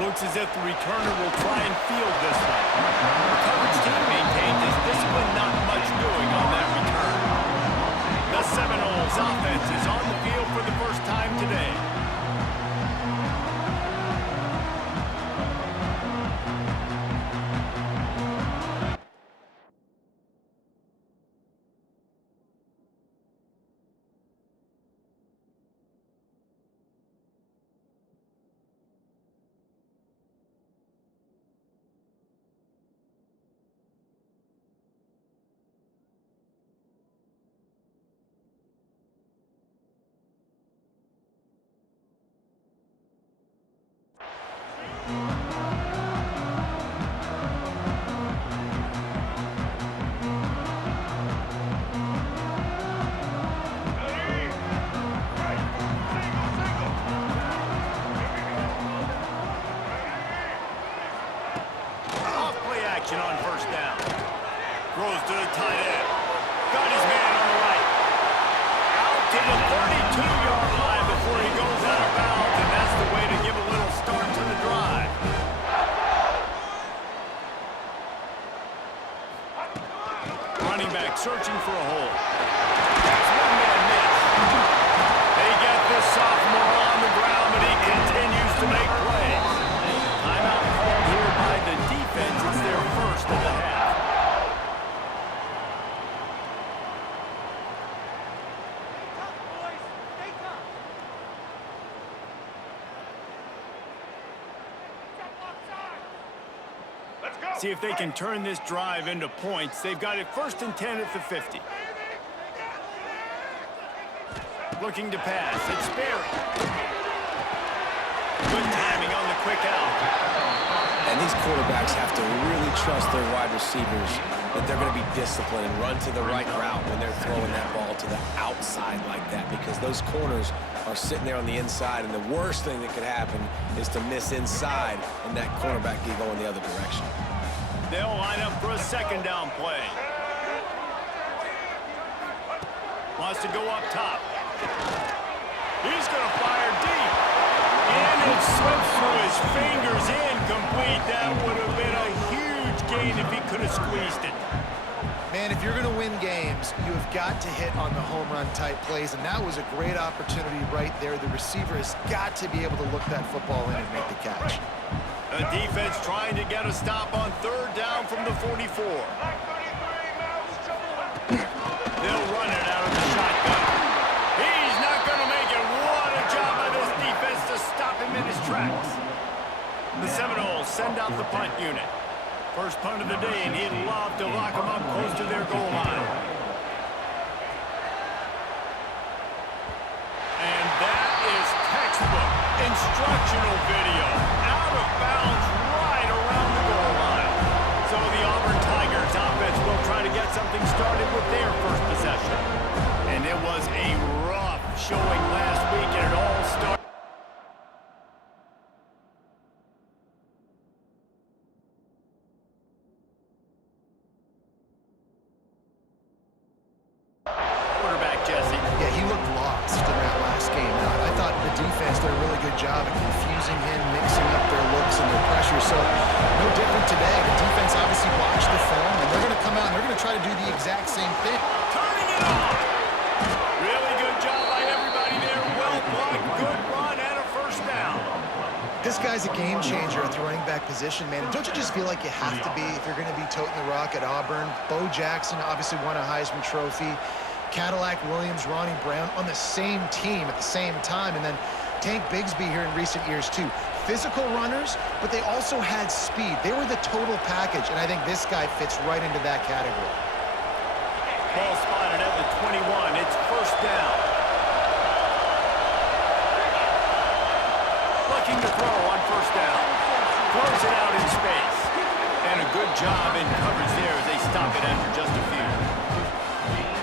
Looks as if the returner will try and field this one. The coverage team maintained this discipline, not much doing on that return. The Seminoles offense is on the field for the first time today. On first down. Throws to the tight end. Got his man on the right. Out to the 32-yard line before he goes out of bounds, and that's the way to give a little start to the drive. Running back searching for a hole. That's one-man miss. They get this sophomore on the ground, but he continues to make plays. Timeout called here by the defense. It's their first of the half. See if they can turn this drive into points. They've got it 1st and 10 at the 50. Looking to pass. It's Sperry. Good timing on the quick out. And these quarterbacks have to really trust their wide receivers that they're going to be disciplined and run to the right route when they're throwing that ball to the outside like that, because those corners are sitting there on the inside, and the worst thing that could happen is to miss inside and that cornerback get going the other direction. They'll line up for a second down play. Wants to go up top. He's going to fire deep. And it slips through his fingers, incomplete. That would have been a huge gain if he could have squeezed it. Man, if you're going to win games, you have got to hit on the home run type plays, and that was a great opportunity right there. The receiver has got to be able to look that football in and make the catch. The defense trying to get a stop on 3rd down from the 44. They'll run it out of the shotgun. He's not going to make it. What a job by this defense to stop him in his tracks. The Seminoles send out the punt unit. First punt of the day, and he'd love to lock them up close to their goal line. And that is textbook instructional video. Out of bounds right around the goal line. So the Auburn Tigers offense will try to get something started with their first possession. And it was a rough showing last week, and it all started. Job at confusing him, mixing up their looks and their pressure. So no different today. The defense obviously watched the film, and they're going to come out and they're going to try to do the exact same thing. Turning it on. Really good job by everybody there. Well blocked, good run, and a first down. This guy's a game changer at the running back position, man. Don't you just feel like you have to be if you're going to be toting the rock at Auburn? Bo Jackson obviously won a Heisman Trophy. Cadillac Williams, Ronnie Brown on the same team at the same time, and then Tank Bigsby here in recent years too. Physical runners, but they also had speed. They were the total package, and I think this guy fits right into that category. Ball spotted at the 21. It's first down. Looking to throw on first down. Throws it out in space. And a good job in coverage there as they stop it after just a few.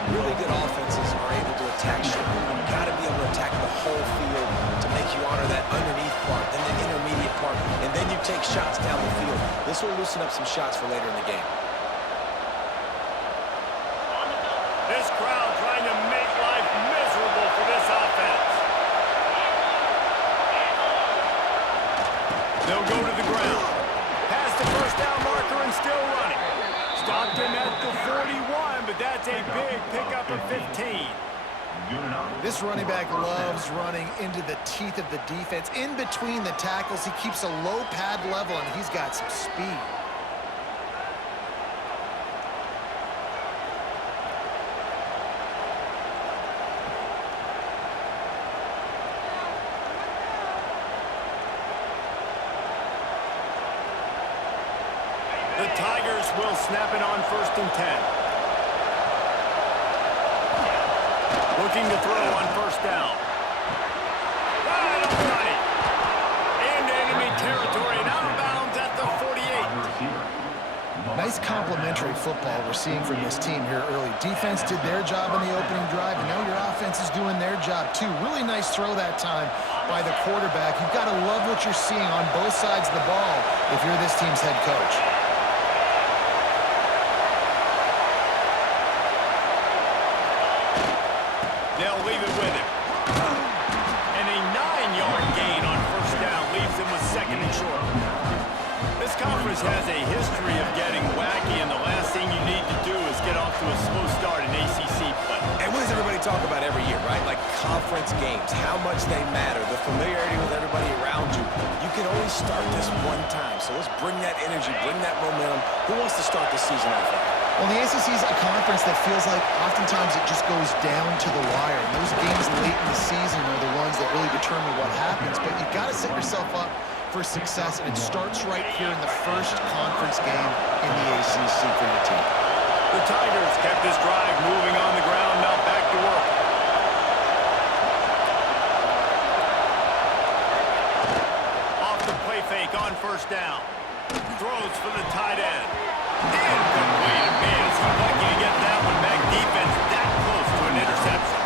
Really good offenses are able to attack short. You've got to be able to attack the whole field to make you honor that underneath part, then the intermediate part, and then you take shots down the field. This will loosen up some shots for later in the game. This crowd trying to make life miserable for this offense. They'll go to the ground. Past the first down marker and still running. Stopped him at the 41, but that's a big pickup of 15. This running back loves running into the teeth of the defense. In between the tackles, he keeps a low pad level, and he's got some speed. The Tigers will snap it on 1st and 10. Looking to throw on 1st down. Wide open. Into enemy territory and out of bounds at the 48. Nice complementary football we're seeing from this team here early. Defense did their job in the opening drive, and now your offense is doing their job too. Really nice throw that time by the quarterback. You've got to love what you're seeing on both sides of the ball if you're this team's head coach. They'll leave it with him. And a 9-yard gain on 1st down leaves him with 2nd and short. This conference has a history of getting wacky, and the last thing you need to do is get off to a slow start in ACC play. And what does everybody talk about every year, right? Like conference games, how much they matter, the familiarity with everybody around you. You can only start this one time, so let's bring that energy, bring that momentum. Who wants to start the season off right? Well, the ACC is a conference that feels like oftentimes it just goes down to the wire. And those games late in the season are the ones that really determine what happens. But you've got to set yourself up for success, and it starts right here in the first conference game in the ACC for your team. The Tigers kept this drive moving on the ground, now back to work. Off the play fake on 1st down. Throws for the tight end. Incomplete. Man, is he lucky to get that one back. Defense that close to an interception.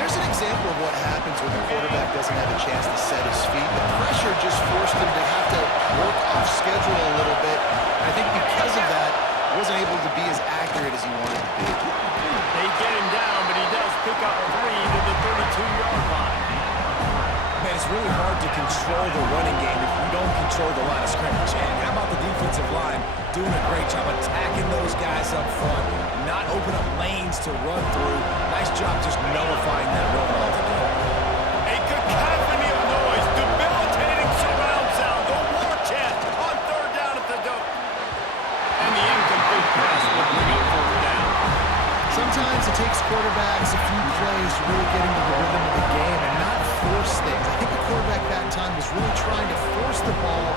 There's an example of what happens when the quarterback doesn't have a chance to set his feet. The pressure just forced him to have to work off schedule a little bit. I think because of that, he wasn't able to be as accurate as he wanted to be. They get him down, but he does pick up 3 to the 32-yard line. Man, it's really hard to control the running game if you don't control the line of scrimmage. And how about the defensive line doing a great job attacking those guys up front, not open up lanes to run through. Nice job just nullifying that run altogether. A cacophony of noise, debilitating surround sound, the war chant on 3rd down at the dope. And the incomplete pass will bring up 4th down. Sometimes it takes quarterbacks a few plays to really get into the rhythm of the game and not force things. I think the quarterback that time was really trying to force the ball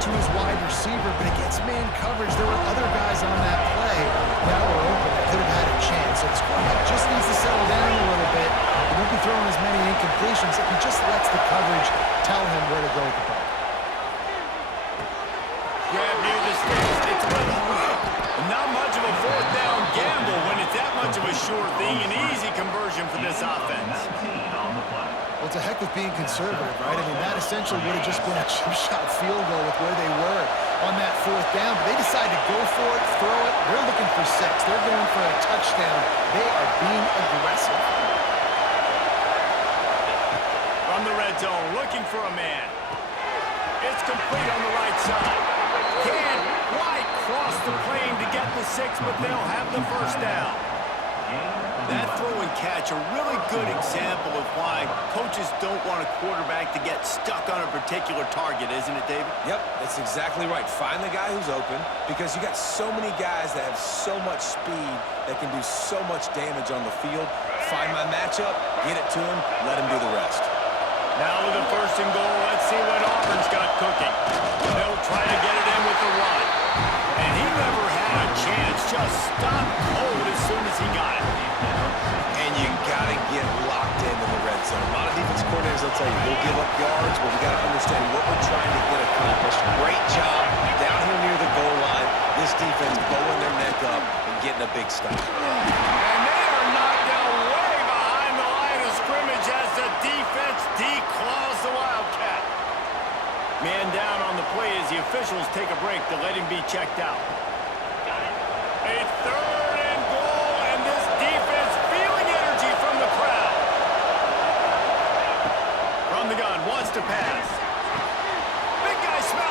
to his wide receiver, but against man coverage, there were other guys on that play that were open that could have had a chance. So this quarterback just needs to settle down a little bit. He won't be throwing as many incompletions if he just lets the coverage tell him where to go with the ball. Grab near the sticks, it's with him. Not much of a 4th down gamble when it's that much of a sure thing. An easy conversion for this offense. Well, it's a heck of being conservative, right? I mean, that essentially would have just been a chip shot field goal with where they were on that 4th down. But they decided to go for it, throw it. They're looking for 6. They're going for a touchdown. They are being aggressive. From the red zone, looking for a man. It's complete on the right side. Can't quite cross the plane to get the 6, but they'll have the 1st down. That throw and catch, a really good example of why coaches don't want a quarterback to get stuck on a particular target, isn't it, David? Yep, that's exactly right. Find the guy who's open, because you got so many guys that have so much speed that can do so much damage on the field. Find my matchup, get it to him, let him do the rest. Now with a 1st and goal, let's see what Auburn's got cooking. They'll try to get it in with the run. And he never had a chance, just stopped cold as soon as he got it. And you got to get locked into the red zone. A lot of defense coordinators will tell you, we'll give up yards, but we got to understand what we're trying to get accomplished. Great job down here near the goal line. This defense bowing their neck up and getting a big stop. And they are knocked down way behind the line of scrimmage as the defense declaws the Wildcat. Man down on the play as the officials take a break to let him be checked out. A 3rd and goal, and this defense feeling energy from the crowd. From the gun, wants to pass. Big guy smashes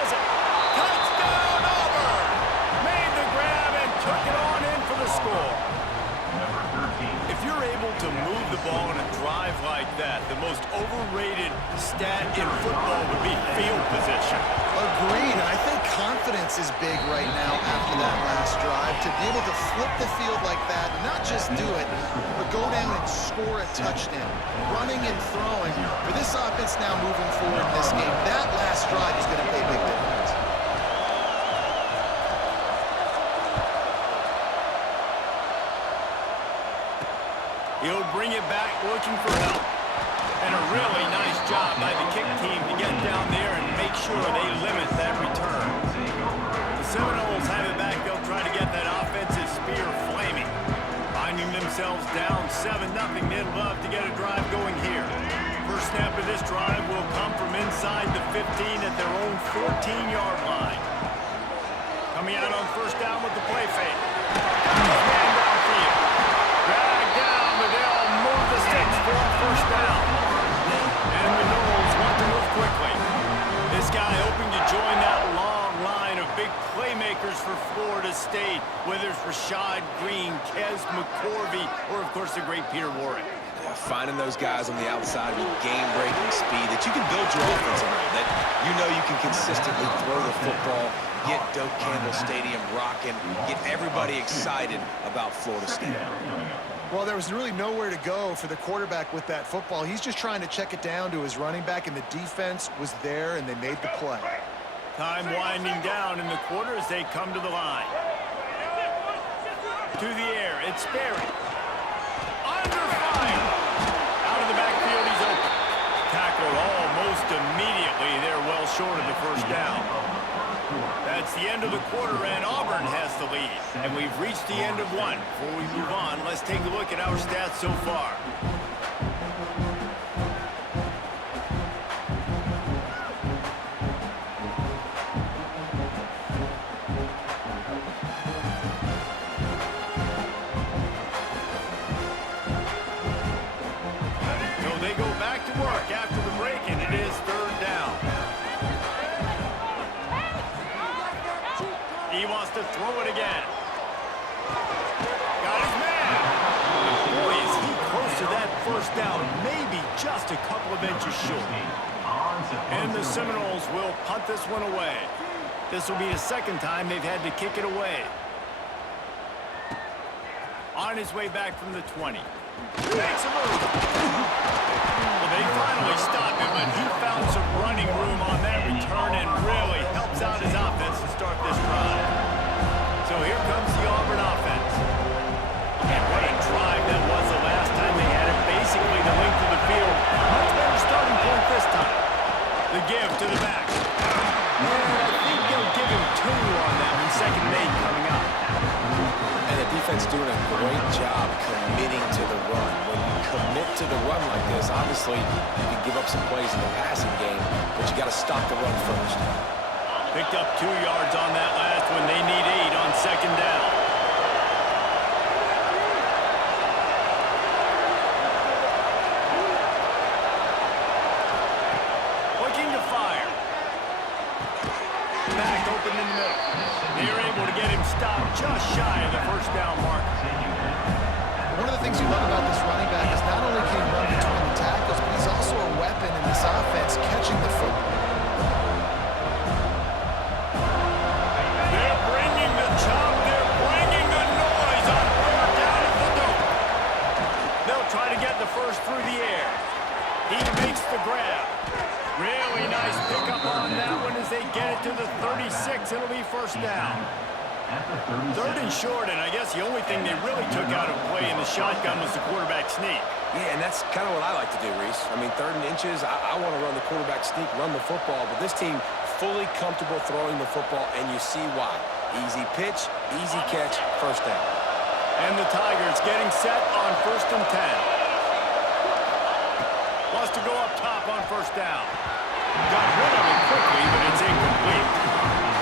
you're able to move the ball in a drive like that, the most overrated stat in football would be field position. Agreed. I think confidence is big right now after that last drive. To be able to flip the field like that, not just do it, but go down and score a touchdown. Running and throwing. For this offense now moving forward in this game, that last drive is going to pay big dividends. He'll bring it back looking for help. And a really nice job by the kick team to get down there and make sure they limit that return. The Seminoles have it back. They'll try to get that offensive spear flaming. Finding themselves down 7-0, they'd love to get a drive going here. First snap of this drive will come from inside the 15 at their own 14-yard line. Coming out on first down with the play fake. Man downfield. Drag down, but they'll move the sticks for a first down. And the Noles want to move quickly. This guy hoping to join that long line of big playmakers for Florida State, whether it's Rashad Green, Kez McCorvey, or, of course, the great Peter Warrick. Yeah, finding those guys on the outside with game-breaking speed that you can build your offense around, that you know you can consistently throw the football, get Doak Campbell Stadium rocking, get everybody excited about Florida State. Well, there was really nowhere to go for the quarterback with that football. He's just trying to check it down to his running back, and the defense was there, and they made the play. Time winding down in the quarter as they come to the line. To the air, it's Sperry. Under fire. Out of the backfield, he's open. Tackled almost immediately. They're well short of the first down. That's the end of the quarter, and Auburn has the lead. And we've reached the end of one. Before we move on, let's take a look at our stats so far. So they go back to work after the break, and it is third down. He wants to throw it again. Got his man. Boy, is he close to that first down. Maybe just a couple of inches short. And the Seminoles will punt this one away. This will be the second time they've had to kick it away. On his way back from the 20. Makes a move. Well, they finally stopped him, but he found some running room on that return and really helps out his offense to start this drive. So here comes the Auburn offense. And what a drive that was the last time they had it, basically the length of the field. Much better starting point this time. The give to the back. And I think they'll give him 2 on that one, second and 8 coming up. And the defense doing a great job committing to the run. When you commit to the run like this, obviously you can give up some plays in the passing game, but you got to stop the run first. Picked up 2 yards on that last one. They need 8 on second down. Looking to fire. Back open in the middle. They're able to get him stopped just shy of the first down mark. One of the things you love about this running back is not only can he run between the tackles, but he's also a weapon in this offense catching the football. They're bringing the chop. They're bringing the noise on third down at the Doak. They'll try to get the first through the air. He makes the grab. Really nice pickup on that one as they get it to the 36. It'll be first down. Third and short, and I guess the only thing they really took out of play in the shotgun was the quarterback sneak. Yeah, and that's kind of what I like to do, Reese. I mean, 3rd and inches, I want to run the quarterback sneak, run the football, but this team fully comfortable throwing the football, and you see why. Easy pitch, easy catch, first down. And the Tigers getting set on 1st and 10. Wants to go up top on first down. Got rid of it quickly, but it's incomplete.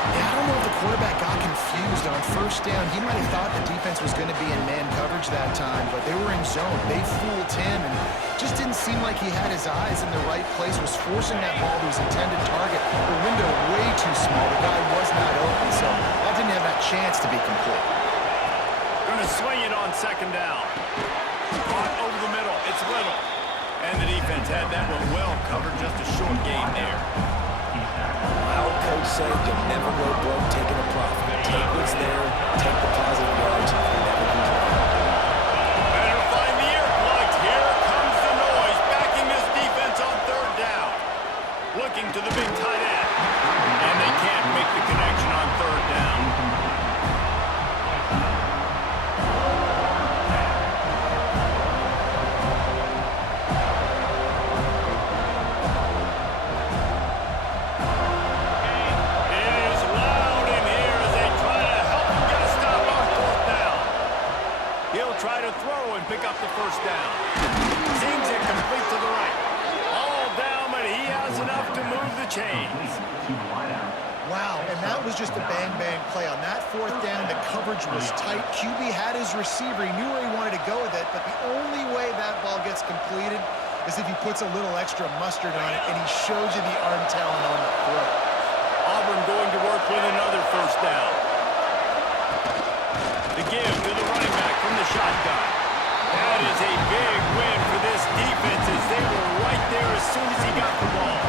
Yeah, I don't know if the quarterback got confused on first down. He might have thought the defense was going to be in man coverage that time, but they were in zone. They fooled him and just didn't seem like he had his eyes in the right place, was forcing that ball to his intended target. The window way too small. The guy was not open, so that didn't have that chance to be complete. Going to swing it on second down. Caught over the middle. It's Little. And the defense had that one well covered. Just a short gain there. My old coach said you'll never go broke taking a profit. Take what's there, take the positive yards, and never complain. Better find the earplugs. Here comes the noise. Backing this defense on third down. Looking to the big tight end. And they can't make the connection on third down. Try to throw and pick up the first down. Seems it complete to the right. All down, but he has enough to move the chains. Wow, and that was just a bang-bang play. On that fourth down, the coverage was tight. QB had his receiver. He knew where he wanted to go with it, but the only way that ball gets completed is if he puts a little extra mustard on it, and he shows you the arm talent on the throw. Auburn going to work with another first down. The give to the running back from the shotgun. That is a big win for this defense as they were right there as soon as he got the ball.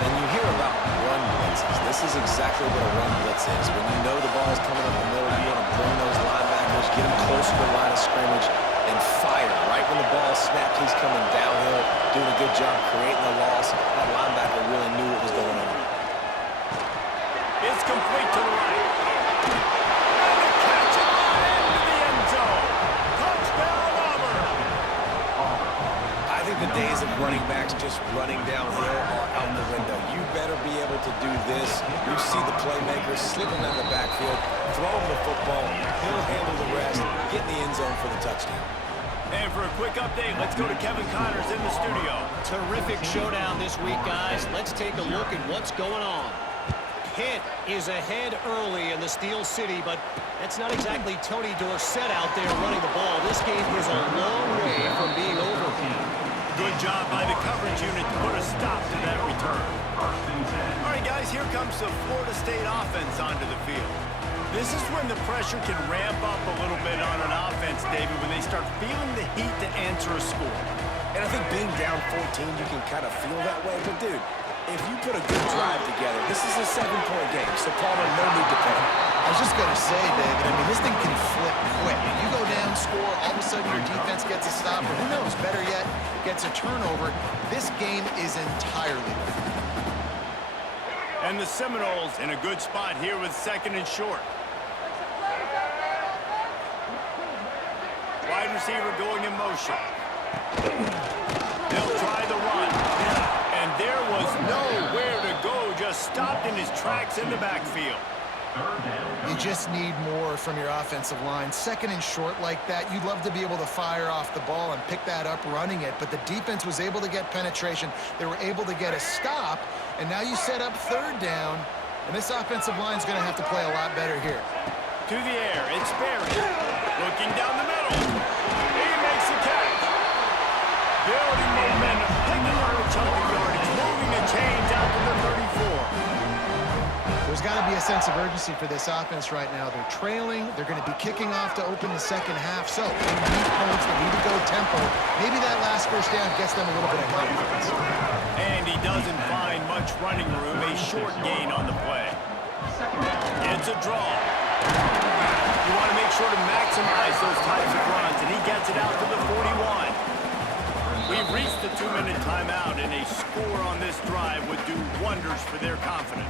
And you hear about run blitzes. This is exactly what a run blitz is. When you know the ball is coming up the middle, you want to bring those linebackers, get them closer to the line of scrimmage, and fire. Right when the ball snapped, he's coming downhill, doing a good job creating the loss. That linebacker really knew what was going on. It's complete to the right. Catch it into the end zone. Touchdown, Auburn. I think the days of running backs just running downhill are out the window. You better be able to do this. You see the playmaker, slip him out of the backfield, throw him the football, he'll handle the rest, get in the end zone for the touchdown. And for a quick update, let's go to Kevin Connors in the studio. Terrific showdown this week, guys. Let's take a look at what's going on. Pitt is ahead early in the Steel City, but that's not exactly Tony Dorsett out there running the ball. This game is a long way from being over. Good job by the coverage unit to put a stop to that return. All right, guys, here comes the Florida State offense onto the field. This is when the pressure can ramp up a little bit on an offense, David, when they start feeling the heat to answer a score. And I think being down 14, you can kind of feel that way. But, dude, if you put a good drive together, this is a 7-point game, so Palmer, no need to panic. I was just going to say, David, I mean, this thing can flip quick. You go down, score, all of a sudden your defense gets a stop, or who knows, better yet, gets a turnover. This game is entirely different. And the Seminoles in a good spot here with second and short. Wide receiver going in motion. They'll try the run. And there was nowhere to go, just stopped in his tracks in the backfield. You just need more from your offensive line. Second and short like that, you'd love to be able to fire off the ball and pick that up running it, but the defense was able to get penetration. They were able to get a stop, and now you set up third down, and this offensive line is going to have to play a lot better here. To the air, it's Berry. Looking down the middle. He makes the catch. Building momentum, picking up a chunk of yardage, moving the chains out to the 34. There's got to be a sense of urgency for this offense right now. They're trailing. They're going to be kicking off to open the second half. So they need points. They need to go tempo. Maybe that last first down gets them a little bit of confidence. And he doesn't find much running room. A short gain on the play. It's a draw. You want to make sure to maximize those types of runs, and he gets it out to the 41. We've reached the 2-minute timeout, and a score on this drive would do wonders for their confidence.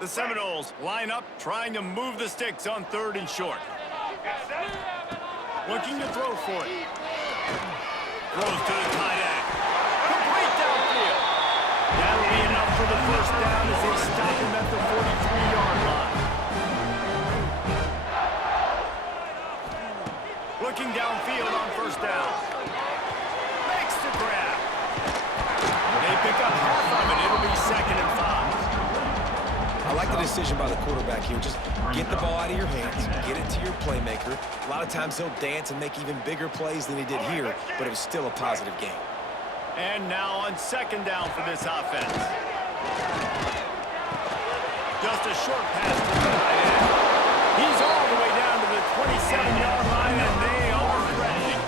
The Seminoles line up, trying to move the sticks on third and short. Looking to throw for it. Throws to the tight end. Complete downfield. That'll be enough for the first down as they stop him at the 43-yard line. Looking downfield on first down. Makes the grab. They pick up half of it. It'll be 2nd and 5. I like the decision by the quarterback here. Just get the ball out of your hands, get it to your playmaker. A lot of times he'll dance and make even bigger plays than he did here, but it was still a positive game. And now on 2nd down for this offense. Just a short pass to the tight end. He's all the way down to the 27-yard line, and they are threatening.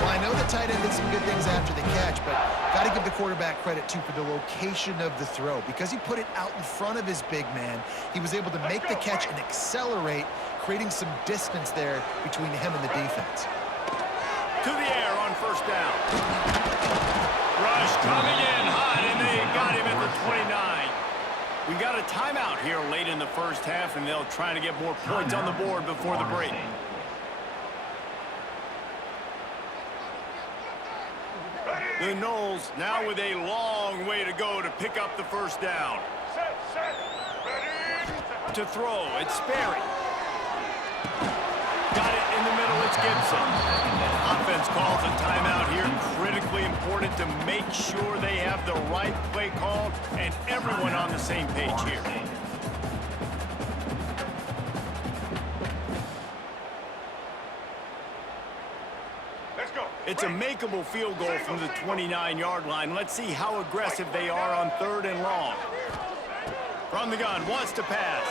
Well, I know the tight end did some good things after the catch, but got to give the quarterback credit, too, for the location of the throw. Because he put it out in front of his big man, he was able to make the catch and accelerate, creating some distance there between him and the defense. To the air on first down. Rush coming in hot, and they got him at the 29. We got a timeout here late in the first half, and they'll try to get more points on the board before the break. The Noles now with a long way to go to pick up the first down. To throw, it's Sperry. Got it in the middle, it's Gibson. Offense calls a timeout here. Critically important to make sure they have the right play called and everyone on the same page here. Let's go. It's a makeable field goal from the 29-yard line. Let's see how aggressive they are on 3rd and long. From the gun, wants to pass.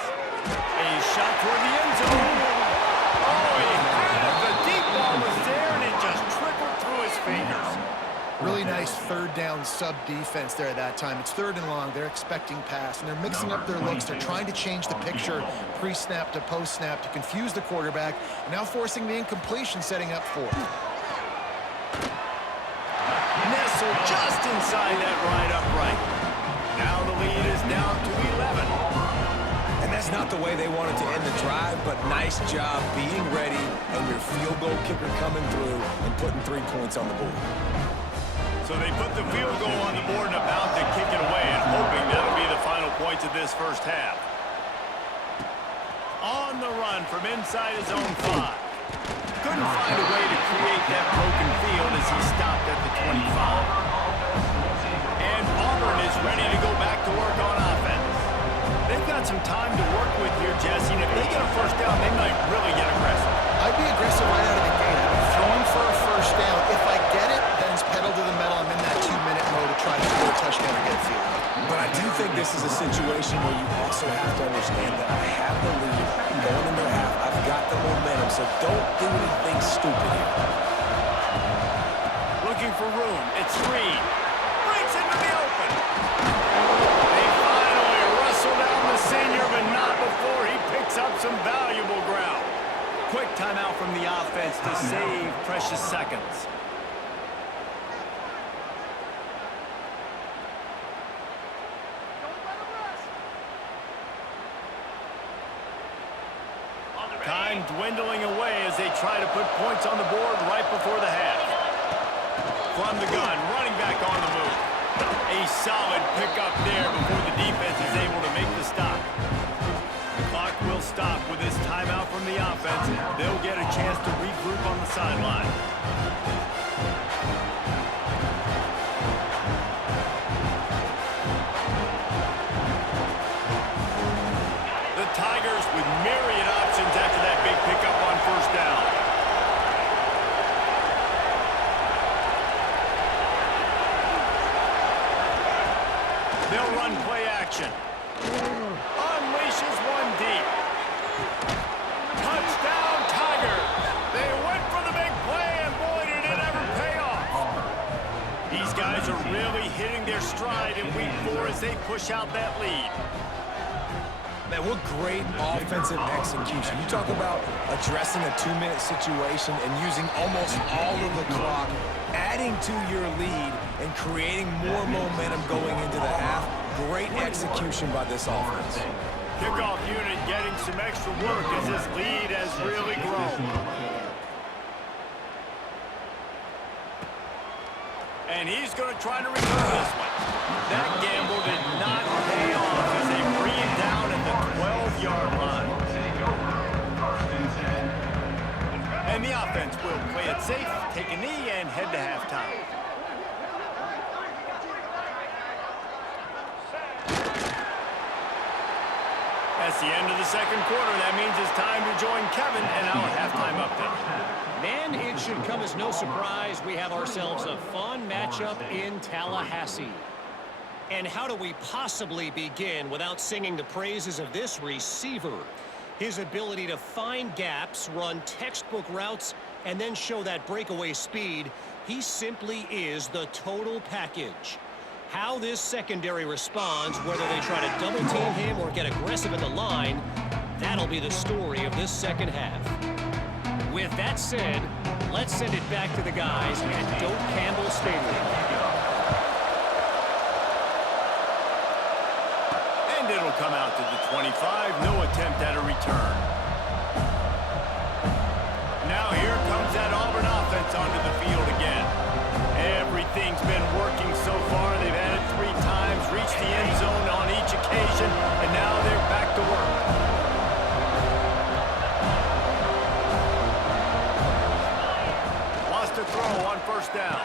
A shot toward the end zone. Oh, he had it. The deep ball was there, and it just trickled through his fingers. Really nice third down sub defense there at that time. It's 3rd and long. They're expecting pass, and they're mixing up their looks. They're trying to change the picture pre-snap to post-snap to confuse the quarterback, and now forcing the incompletion, setting up 4th. Nestled just inside that right upright. Now the lead is down to 11. And that's not the way they wanted to end the drive, but nice job being ready and your field goal kicker coming through and putting 3 points on the board. So they put the field goal on the board and about to kick it away and hoping that'll be the final points of this first half. On the run from inside his own 5. Couldn't find a way to create that broken field as he stopped at the 25. And Auburn is ready to go back to work on offense. They've got some time to work with here, Jesse, and if they get a first down, they might really get aggressive. I'd be aggressive right out of the gate. I'd be throwing for a first down. If I get it, then it's pedal to the metal. I'm in that 2-minute mode to try to score a touchdown or get a field. But I do think this is a situation where you also have to understand that I have the lead going into half. I've got the momentum, so don't do anything stupid here. Looking for room. It's Reed. Breaks into the open. They finally wrestle down the senior, but not before he picks up some valuable ground. Quick timeout from the offense to save precious seconds. Time dwindling away as they try to put points on the board right before the half. From the gun, running back on the move. A solid pickup there before the defense is able to make the stop. The clock will stop with this timeout from the offense. They'll get a chance to regroup on the sideline. The Tigers with myriad options after that big pickup on first down. They'll run play action. Unleashes one deep. Touchdown, Tigers. They went for the big play, and boy, did it ever pay off. These guys are really hitting their stride in week 4 as they push out that lead. Man, what great offensive execution. You talk about addressing a 2-minute situation and using almost all of the clock, adding to your lead and creating more momentum going into the half. Great execution by this offense. Kickoff unit getting some extra work as this lead has really grown. And he's going to try to return this one. That gamble did not pay off as they bring it down at the 12-yard line. And the offense will play it safe, take a knee, and head to halftime. That's the end of the second quarter. That means it's time to join Kevin and our halftime update. Man, it should come as no surprise we have ourselves a fun matchup in Tallahassee. And how do we possibly begin without singing the praises of this receiver? His ability to find gaps, run textbook routes, and then show that breakaway speed. He simply is the total package. How this secondary responds, whether they try to double team him or get aggressive at the line, that'll be the story of this second half. With that said, let's send it back to the guys at Doak Campbell Stadium. It'll come out to the 25. No attempt at a return. Now here comes that Auburn offense onto the field again. Everything's been working so far. They've had it 3 times, reached the end zone on each occasion, and now they're back to work. Wants to throw on first down.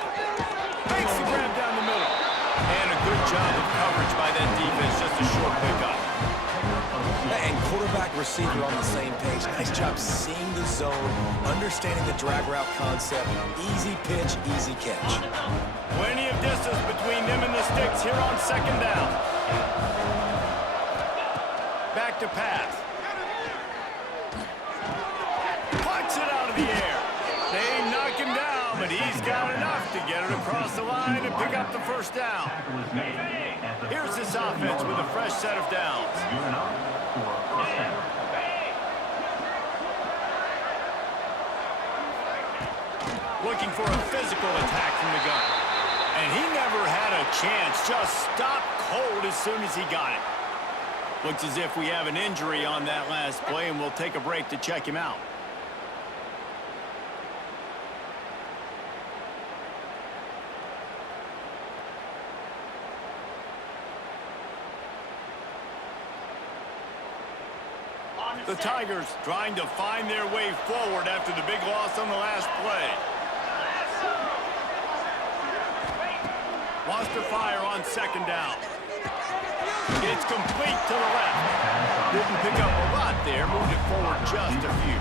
Makes the grab down the middle. And a good job of coverage by that defense, just a short pickup. And quarterback, receiver on the same page. Nice job seeing the zone, understanding the drag route concept. Easy pitch, easy catch. Plenty of distance between them and the sticks here on second down. Back to pass. Punch it out of the air. They knock him down, but he's got enough to get it across the line and pick up the first down. Here's this offense with a fresh set of downs. Looking for a physical attack from the gun. And he never had a chance. Just stopped cold as soon as he got it. Looks as if we have an injury on that last play, and we'll take a break to check him out. The Tigers trying to find their way forward after the big loss on the last play. Wants to fire on second down. It's complete to the left. Didn't pick up a lot there. Moved it forward just a few.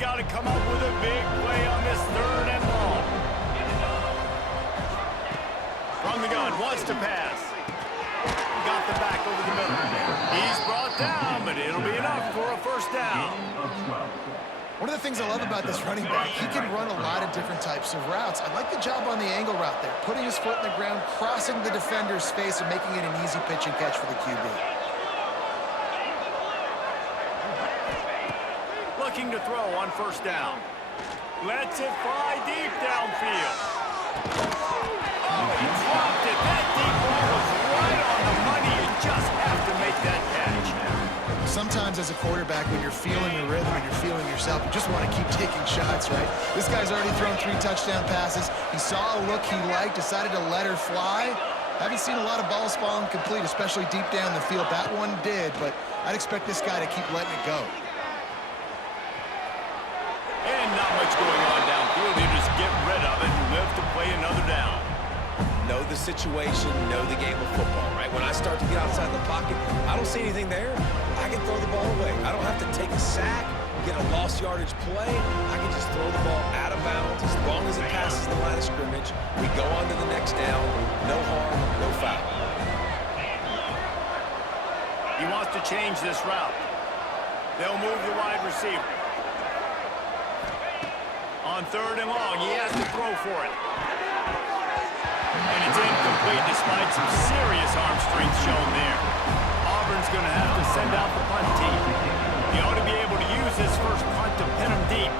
Got to come up with a big play on this 3rd and long. From the gun, wants to pass. Got the back over the middle. He's brought down, but it'll be enough for a first down. One of the things I love about this running back, he can run a lot of different types of routes. I like the job on the angle route there, putting his foot in the ground, crossing the defender's face, and making it an easy pitch and catch for the QB. Looking to throw on first down. Lets it fly deep downfield. Oh, he dropped it. That deep ball was right on the money. You just have to make that catch. Sometimes as a quarterback, when you're feeling the rhythm and you're feeling yourself, you just want to keep taking shots, right? This guy's already thrown 3 touchdown passes. He saw a look he liked, decided to let her fly. Haven't seen a lot of balls fall incomplete, especially deep down the field. That one did, but I'd expect this guy to keep letting it go. And not much going on downfield. You just get rid of it and live to play another down. Know the situation, know the game of football, right? When I start to get outside the pocket, I don't see anything there. I can throw the ball away. I don't have to take a sack, get a lost yardage play. I can just throw the ball out of bounds as long as it passes the line of scrimmage. We go on to the next down. No harm, no foul. He wants to change this route. They'll move the wide receiver. On 3rd and long, he has to throw for it. And it's incomplete despite some serious arm strength shown there. Auburn's going to have to send out the punt team. He ought to be able to use this first punt to pin him deep.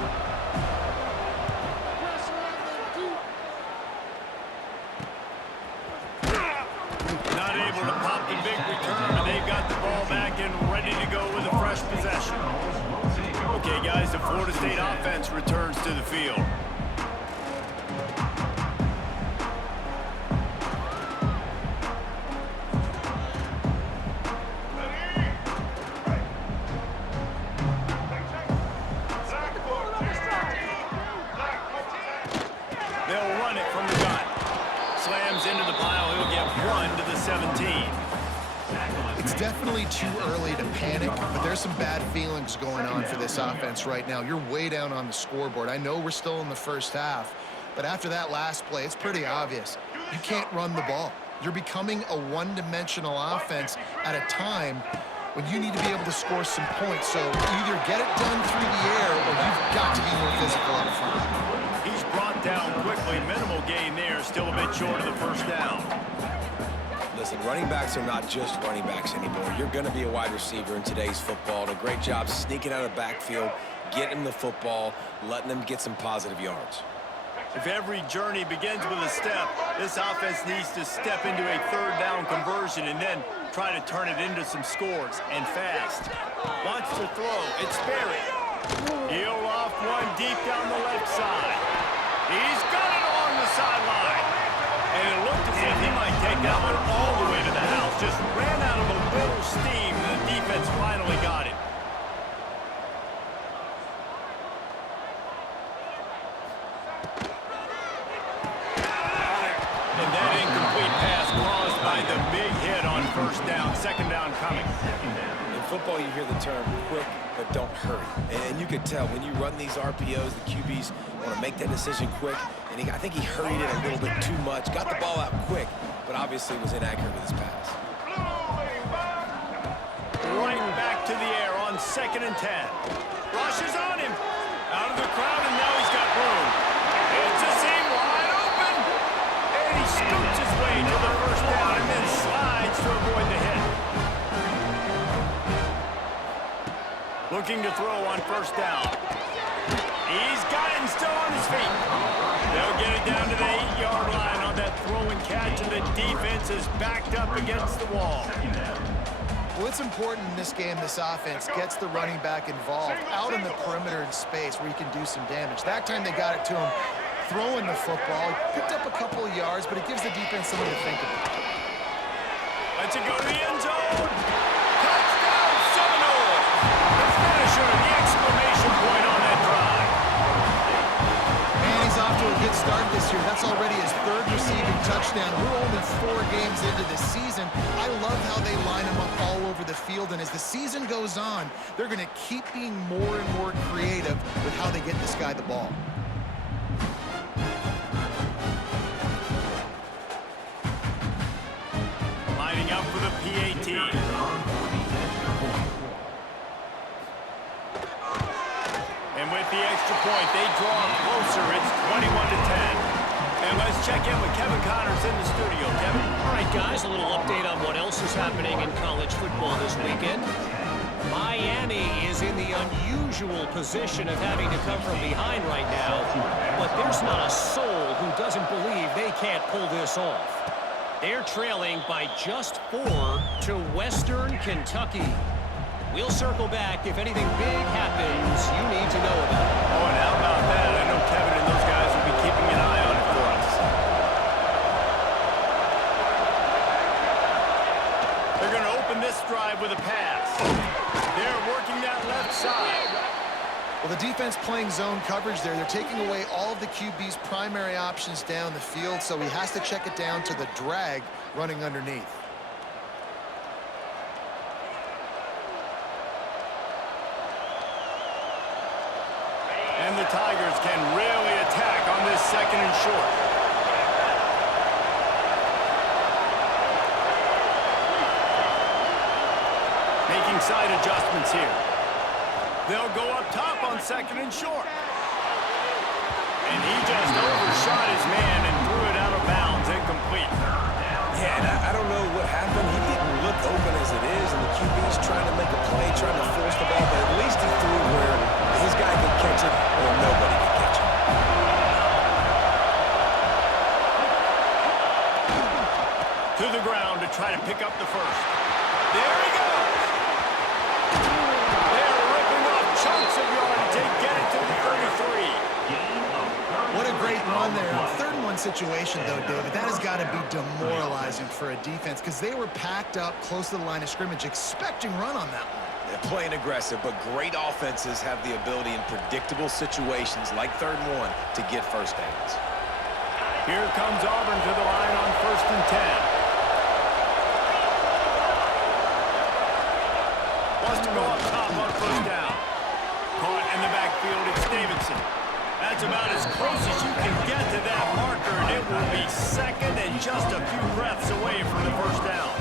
Not able to pop the big return, and they've got the ball back and ready to go with a fresh possession. Okay, guys, the Florida State offense returns to the field. They'll run it from the gun. It's definitely too early to panic, but there's some bad feelings going on for this offense right now. You're way down on the scoreboard. I know we're still in the first half, but after that last play, it's pretty obvious. You can't run the ball. You're becoming a one-dimensional offense at a time when you need to be able to score some points. So either get it done through the air or you've got to be more physical up front. He's brought down quickly. Minimal gain there. Still a bit short of the first down. Listen, running backs are not just running backs anymore. You're going to be a wide receiver in today's football. And a great job sneaking out of the backfield, getting them the football, letting them get some positive yards. If every journey begins with a step, this offense needs to step into a third down conversion and then try to turn it into some scores, and fast. Wants to throw. It's Berry. He'll off one deep down the left side. He's got it along the sideline. And it looked as if he might take that one all the way to the house. Just ran out of a little steam, and the defense finally got it. And that incomplete pass caused by the big hit on first down. Second down coming. In football, you hear the term quick, but don't hurry. And you can tell when you run these RPOs, the QBs want to make that decision quick. And I think he hurried it a little bit too much. Got the ball out quick, but obviously was inaccurate with his pass. Right back to the air on 2nd and 10. Rush is on him. Out of the crowd, and now he's got room. It's a seam wide open. And he scoots his way to the first down and then slides to avoid the hit. Looking to throw on first down. He's got it and still on his feet. They'll get it down to the 8-yard line on that throw and catch, and the defense is backed up against the wall. Well, it's important in this game, this offense gets the running back involved out in the perimeter in space where he can do some damage. That time they got it to him throwing the football. He picked up a couple of yards, but it gives the defense something to think about. Lets it go to the end zone. Touchdown, Seminoles! The finisher, the exclamation point on that drive. Man, he's off to a good start this year. That's already his third receiving touchdown. We're only 4 games into the season. I love how they line him up all over the field, and as the season goes on, they're going to keep being more and more creative with how they get this guy the ball. Lining up for the PAT. And with the extra point, they draw closer. It's 21-10. And let's check in with Kevin Connors in the studio. Kevin? All right, guys, a little update on what else is happening in college football this weekend. Miami is in the unusual position of having to come from behind right now, but there's not a soul who doesn't believe they can't pull this off. They're trailing by just 4 to Western Kentucky. We'll circle back if anything big happens you need to know about. Oh, and how about that? I know Kevin and those guys will be keeping an eye on it for us. They're going to open this drive with a pass. They're working that left side. Well, the defense playing zone coverage there. They're taking away all of the QB's primary options down the field, so he has to check it down to the drag running underneath. And the Tigers can really attack on this 2nd and short. Making side adjustments here. They'll go up top on 2nd and short. And he just overshot his man and threw it out of bounds, incomplete. Yeah, and I don't know what happened. He didn't look open as it is, and the QB's trying to make a play, trying to force the ball, but at least he threw where his guy could catch it or nobody could catch it. To the ground to try to pick up the first. There he goes. They're ripping off chunks of yardage. They get it to the 33. What a great run there. 3rd and 1 situation, though, David. That has got to be demoralizing for a defense because they were packed up close to the line of scrimmage, expecting run on that one. They're playing aggressive, but great offenses have the ability in predictable situations like 3rd and 1 to get first downs. Here comes Auburn to the line on 1st and 10. just to go up top on first down. Caught in the backfield, it's Davidson. That's about as close as you can get to that marker, and it will be second and just a few breaths away from the first down.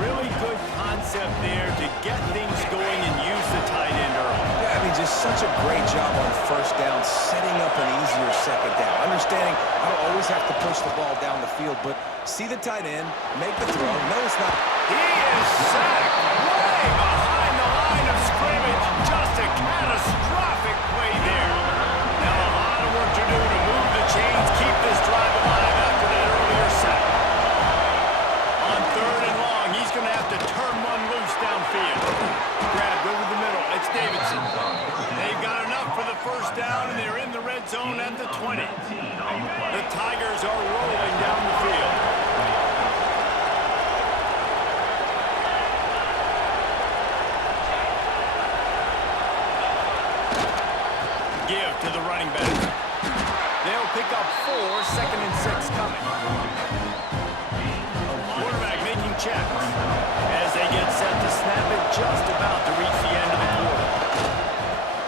Really good concept there to get things going and use the tight end early. Yeah, I mean, just such a great job on first down, setting up an easier second down. Understanding I don't always have to push the ball down the field, but see the tight end, make the throw. No, it's not. He is sacked way behind the line of scrimmage. Just a catastrophic play there. Now a lot of work to do to move the chains, keep this drive alive after that earlier sack. On third and long, he's going to have to turn one loose downfield. Grabbed over the middle. It's Davidson. They've got enough for the first down, and they're in the red zone at the 20. The Tigers are rolling down the field. Give to the running back. They'll pick up 4, second and 6 coming. Quarterback making checks as they get set to snap it just about to reach the end of the quarter.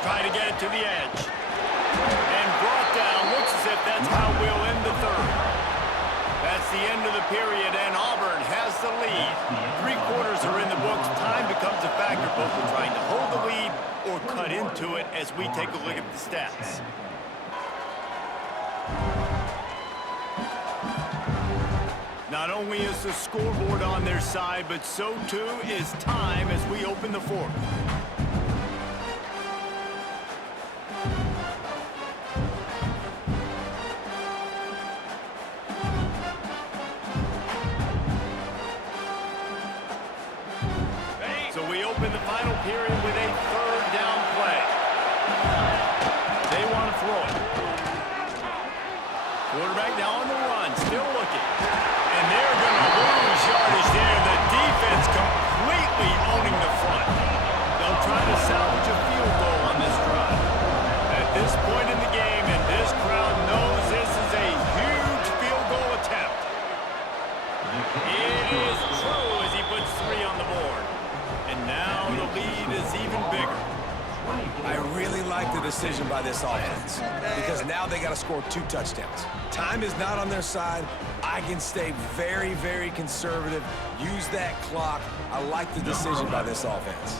Try to get it to the edge. And brought down. Looks as if that's how we'll end the third. That's the end of the period, and Auburn has the lead. 3 quarters are in the books. Time becomes a factor, both in trying to hold the lead or cut into it as we take a look at the stats. Not only is the scoreboard on their side, but so too is time as we open the fourth. So we open the final period with a third down play. They want to throw it. Quarterback now on the run, still looking. And they're going to lose yardage there. The defense completely owning the front. They'll try to salvage a field goal on this drive. At this point in the game, and this crowd knows this is a huge field goal attempt. It is true as he puts 3 on the board. And now the lead is even bigger. I really like the decision by this offense because now they got to score 2 touchdowns. Time is not on their side. I can stay very, very conservative. Use that clock. I like the decision by this offense.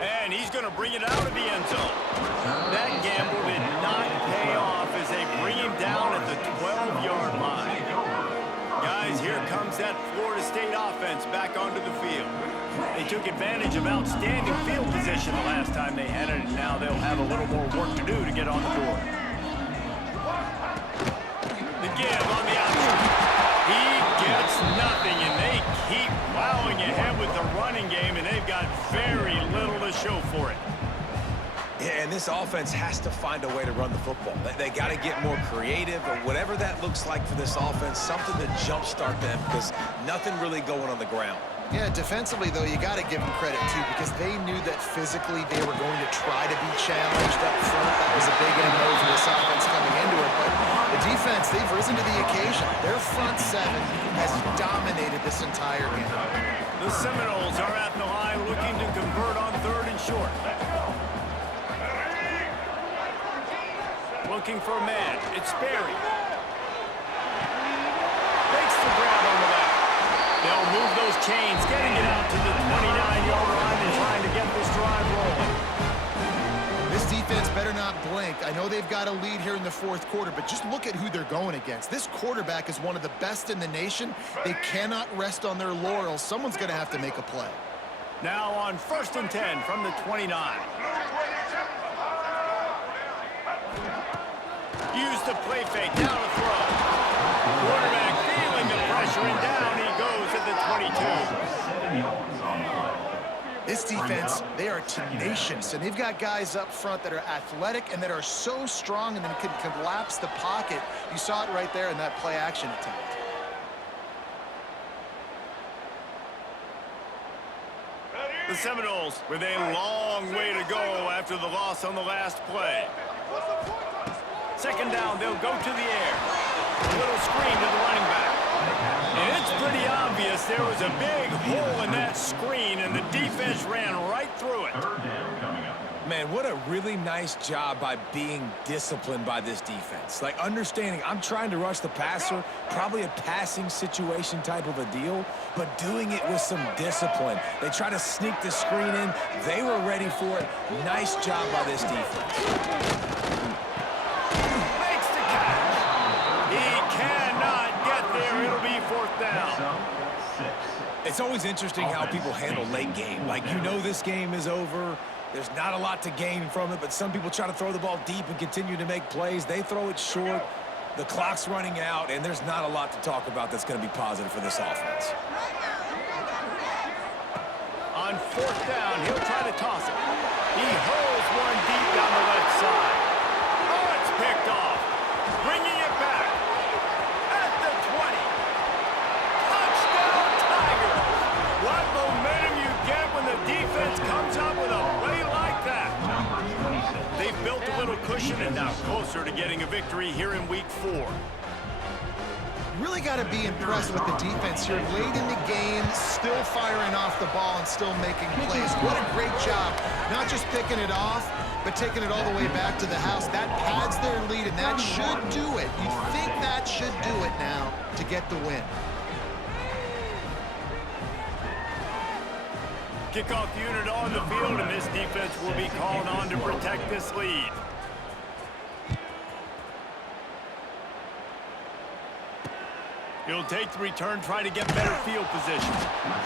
And he's going to bring it out of the end zone. That gamble did not pay off as they bring him down at the 12-yard line. Guys, here comes that Florida State offense back onto the field. They took advantage of outstanding field position the last time they had it, and now they'll have a little more work to do to get on the board. The give on the outside. He gets nothing, and they keep plowing ahead with the running game, and they've got very little to show for it. Yeah, and this offense has to find a way to run the football. They got to get more creative, or whatever that looks like for this offense, something to jumpstart them because nothing really going on the ground. Yeah, defensively, though, you got to give them credit, too, because they knew that physically they were going to try to be challenged up front. That was a big MO for this offense coming into it. But the defense, they've risen to the occasion. Their front 7 has dominated this entire game. The Seminoles are at the line looking to convert on 3rd and short. Looking for a man. It's Sperry. Makes the grab on the back. They'll move those chains, getting it out to the 29-yard line and trying to get this drive rolling. This defense better not blink. I know they've got a lead here in the 4th quarter, but just look at who they're going against. This quarterback is one of the best in the nation. They cannot rest on their laurels. Someone's going to have to make a play. Now on 1st and 10 from the 29. Use the play fake, down to throw. Quarterback feeling the pressure, and down he goes at the 22. This defense, they are tenacious, and they've got guys up front that are athletic and that are so strong and then can collapse the pocket. You saw it right there in that play-action attempt. The Seminoles with a long way to go after the loss on the last play. Second down, they'll go to the air. A little screen to the running back. And it's pretty obvious there was a big hole in that screen, and the defense ran right through it. Man, what a really nice job by being disciplined by this defense. Like, understanding I'm trying to rush the passer, probably a passing situation type of a deal, but doing it with some discipline. They try to sneak the screen in. They were ready for it. Nice job by this defense. Makes the catch. He cannot get there. It'll be fourth down. It's always interesting how people handle late game. Like, you know this game is over. There's not a lot to gain from it, but some people try to throw the ball deep and continue to make plays. They throw it short. The clock's running out, and there's not a lot to talk about that's going to be positive for this offense. On fourth down, he'll try to toss it. He holds one deep down the left side. Oh, it's picked off. Bringing it back. At the 20. Touchdown, Tigers. What momentum you get when the defense comes up with a play like that. They've built a little cushion and now closer to getting a victory here in week 4. Really got to be impressed with the defense here. Late in the game, still firing off the ball and still making plays. What a great job. Not just picking it off, but taking it all the way back to the house. That pads their lead, and that should do it. You think that should do it now to get the win. Kickoff unit on the field, and this defense will be called on to protect this lead. He'll take the return, try to get better field position.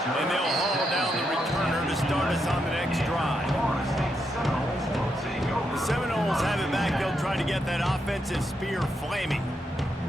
And they'll haul down the returner to start us on the next drive. The Seminoles have it back. They'll try to get that offensive spear flaming.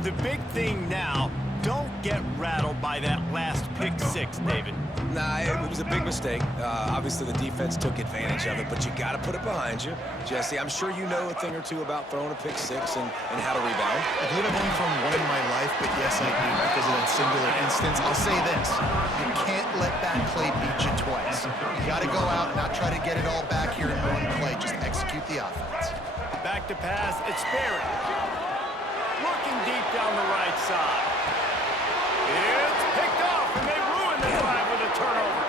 The big thing now, don't get rattled by that last pick six, David. Nah, it was a big mistake. Obviously, the defense took advantage of it, but you got to put it behind you. Jesse, I'm sure you know a thing or two about throwing a pick six and how to rebound. I believe I've only thrown one in my life, but yes, I do because of that singular instance. I'll say this. You can't let that play beat you twice. You got to go out and not try to get it all back here in one play. Just execute the offense. Back to pass. It's Barry. Looking deep down the right side. It's picked off, and they ruin the drive with a turnover.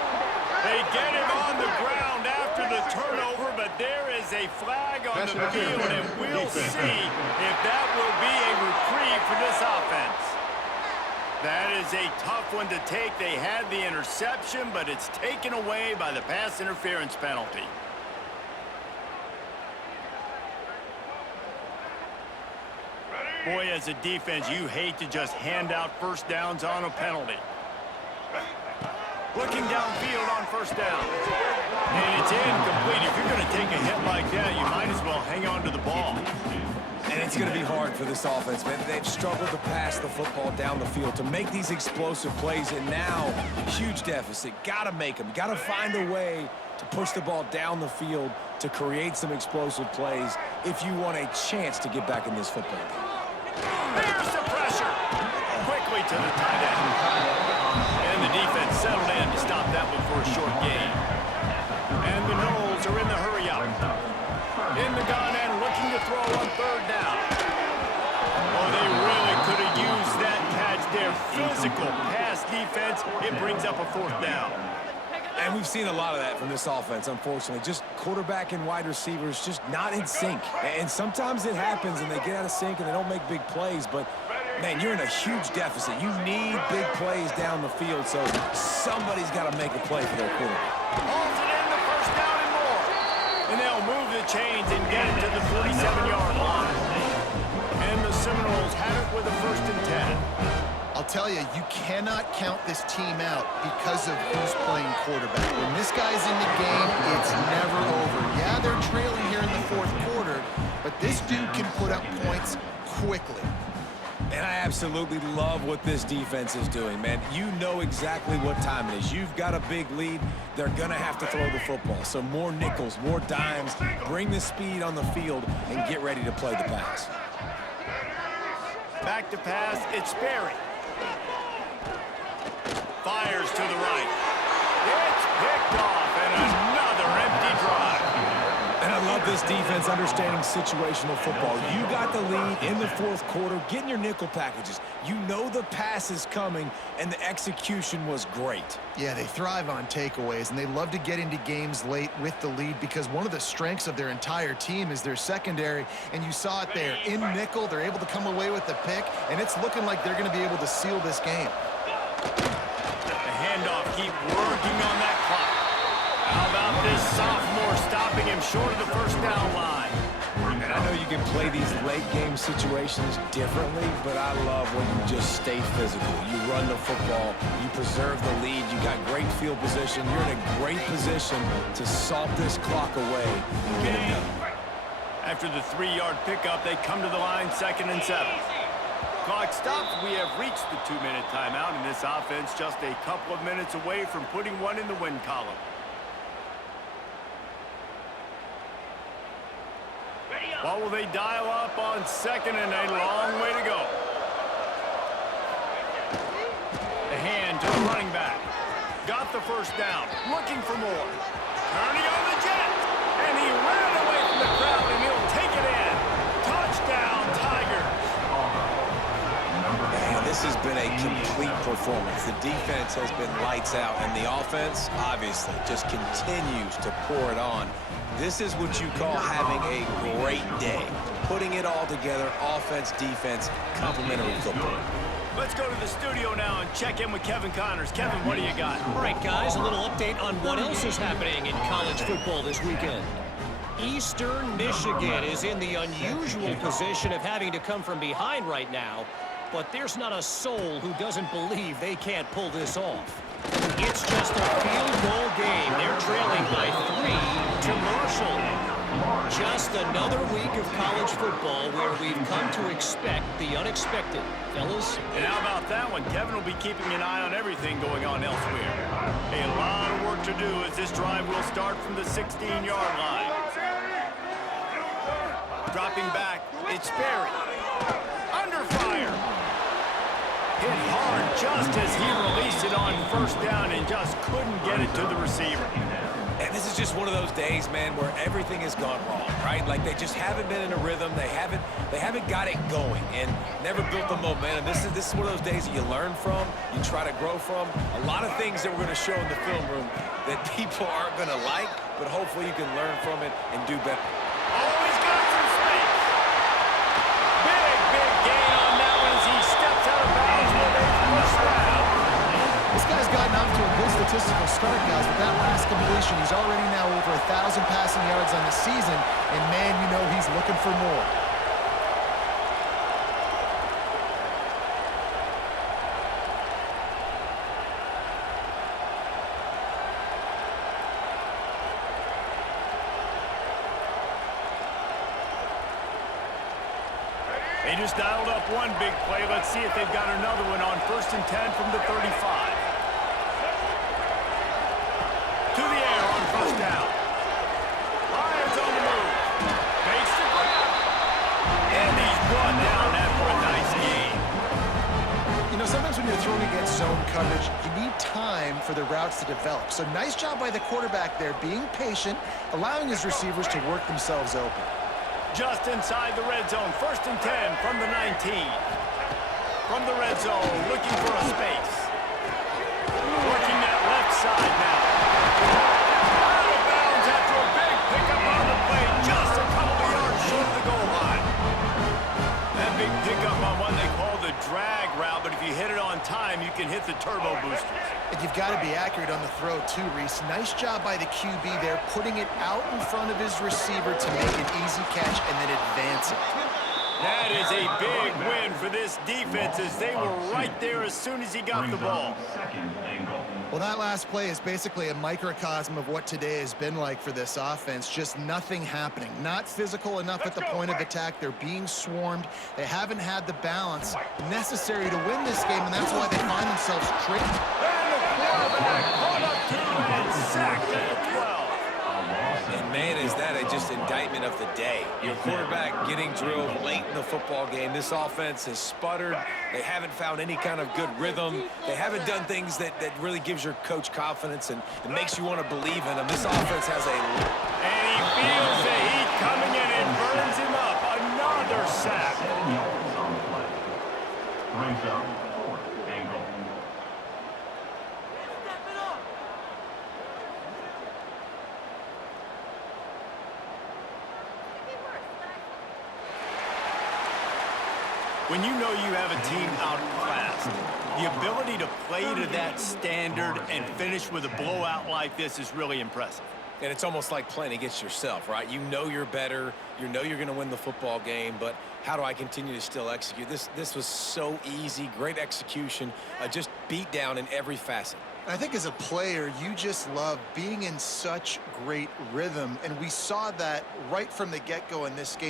They get him on the ground after the turnover, but there is a flag on the field, and we'll see if that will be a reprieve for this offense. That is a tough one to take. They had the interception, but it's taken away by the pass interference penalty. Boy, as a defense, you hate to just hand out first downs on a penalty. Looking downfield on first down. And it's incomplete. If you're going to take a hit like that, you might as well hang on to the ball. And it's going to be hard for this offense, man. They've struggled to pass the football down the field, to make these explosive plays, and now, huge deficit. Got to make them. Got to find a way to push the ball down the field to create some explosive plays if you want a chance to get back in this football game. There's the pressure. Quickly to the tight end. And the defense settled in to stop that one for a short gain. And the Noles are in the hurry-up. In the gun and looking to throw on third down. Oh, they really could have used that catch there. Physical pass defense. It brings up a fourth down. And we've seen a lot of that from this offense, unfortunately. Just quarterback and wide receivers just not in sync. And sometimes it happens and they get out of sync and they don't make big plays. But, man, you're in a huge deficit. You need big plays down the field, so somebody's got to make a play for their quarterback. Hauls it in the first down and more. And they'll move the chains and get it to the 47-yard line. And the Seminoles have it with a 1st and 10. I'll tell you, you cannot count this team out because of who's playing quarterback. When this guy's in the game, it's never over. Yeah, they're trailing here in the 4th quarter, but this dude can put up points quickly. And I absolutely love what this defense is doing, man. You know exactly what time it is. You've got a big lead. They're going to have to throw the football. So more nickels, more dimes, bring the speed on the field, and get ready to play the pass. Back to pass, it's Barry. Fires to the right. It's picked off, and another empty drive. And I love this defense understanding situational football. You got the lead in the fourth quarter, getting your nickel packages. You know the pass is coming, and the execution was great. Yeah, they thrive on takeaways, and they love to get into games late with the lead because one of the strengths of their entire team is their secondary, and you saw it there. In nickel, they're able to come away with the pick, and it's looking like they're going to be able to seal this game. The handoff, keep working on that clock. How about this sophomore stopping him short of the first down line? And I know you can play these late-game situations differently, but I love when you just stay physical. You run the football, you preserve the lead, you got great field position, you're in a great position to salt this clock away and get it done. After the 3-yard pickup, they come to the line 2nd and 7. Clock stops. We have reached the 2-minute timeout, and this offense just a couple of minutes away from putting one in the win column. What will they dial up on 2nd and a long way to go? The hand to the running back. Got the first down. Looking for more. Turning on the jet. And he ran away from the crowd, and he'll take it in. Touchdown, Tigers. Man, this has been a complete performance. The defense has been lights out, and the offense, obviously, just continues to pour it on. This is what you call having a great day. Putting it all together, offense, defense, complementary football. Let's go to the studio now and check in with Kevin Connors. Kevin, what do you got? All right, guys, a little update on what else is happening in college football this weekend. Eastern Michigan is in the unusual position of having to come from behind right now, but there's not a soul who doesn't believe they can't pull this off. It's just a field goal game. They're trailing by 3 to Marshall. Just another week of college football where we've come to expect the unexpected. Fellas? And how about that one? Kevin will be keeping an eye on everything going on elsewhere. A lot of work to do as this drive will start from the 16-yard line. Dropping back, it's Sperry. Under fire. Hit hard just as he released it on first down and just couldn't get it to the receiver. And this is just one of those days, man, where everything has gone wrong, right? Like they just haven't been in a rhythm. They haven't got it going and never built the momentum. This is one of those days that you learn from, you try to grow from. A lot of things that we're going to show in the film room that people aren't going to like, but hopefully you can learn from it and do better. Always got some space. Big gain on that one as he steps out of bounds with a first down. This guy's gotten off to a good statistical start, guys. With that last completion, he's already now over 1,000 passing yards on the season, and man, you know he's looking for more. They just dialed up one big play. Let's see if they've got another one on 1st and 10 from the 35. To the air on first down. Lions on the move. Fakes the grab. And he's brought down after a nice gain. You know, sometimes when you're throwing against zone coverage, you need time for the routes to develop. So nice job by the quarterback there, being patient, allowing his receivers to work themselves open. Just inside the red zone. 1st and 10 from the 19. From the red zone, looking for a space. Working that left side now. Out of bounds after a big pickup on the play. Just a couple of yards short of the goal line. That big pickup on what they call the drag route, but if you hit it on time, you can hit the turbo boosters. And you've got to be accurate on the throw too, Reese. Nice job by the QB there, putting it out in front of his receiver to make an easy catch and then advance it. That is a big win for this defense as they were right there as soon as he got the ball. Well, that last play is basically a microcosm of what today has been like for this offense. Just nothing happening. Not physical enough at the point of attack. They're being swarmed. They haven't had the balance necessary to win this game, and that's why they find themselves tricked. And the quarterback caught up to and sacked at the 12. And man, is that just indictment of the day. Your quarterback getting drilled late in the football game. This offense has sputtered. They haven't found any kind of good rhythm. They haven't done things that really gives your coach confidence and it makes you want to believe in them. This offense has a... And he feels the heat coming in and burns him up. Another sack. When you know you have a team outclassed, the ability to play to that standard and finish with a blowout like this is really impressive. And it's almost like playing against yourself, right? You know you're better. You know you're going to win the football game, but how do I continue to still execute? This was so easy, great execution, just beat down in every facet. I think as a player, you just love being in such great rhythm, and we saw that right from the get-go in this game.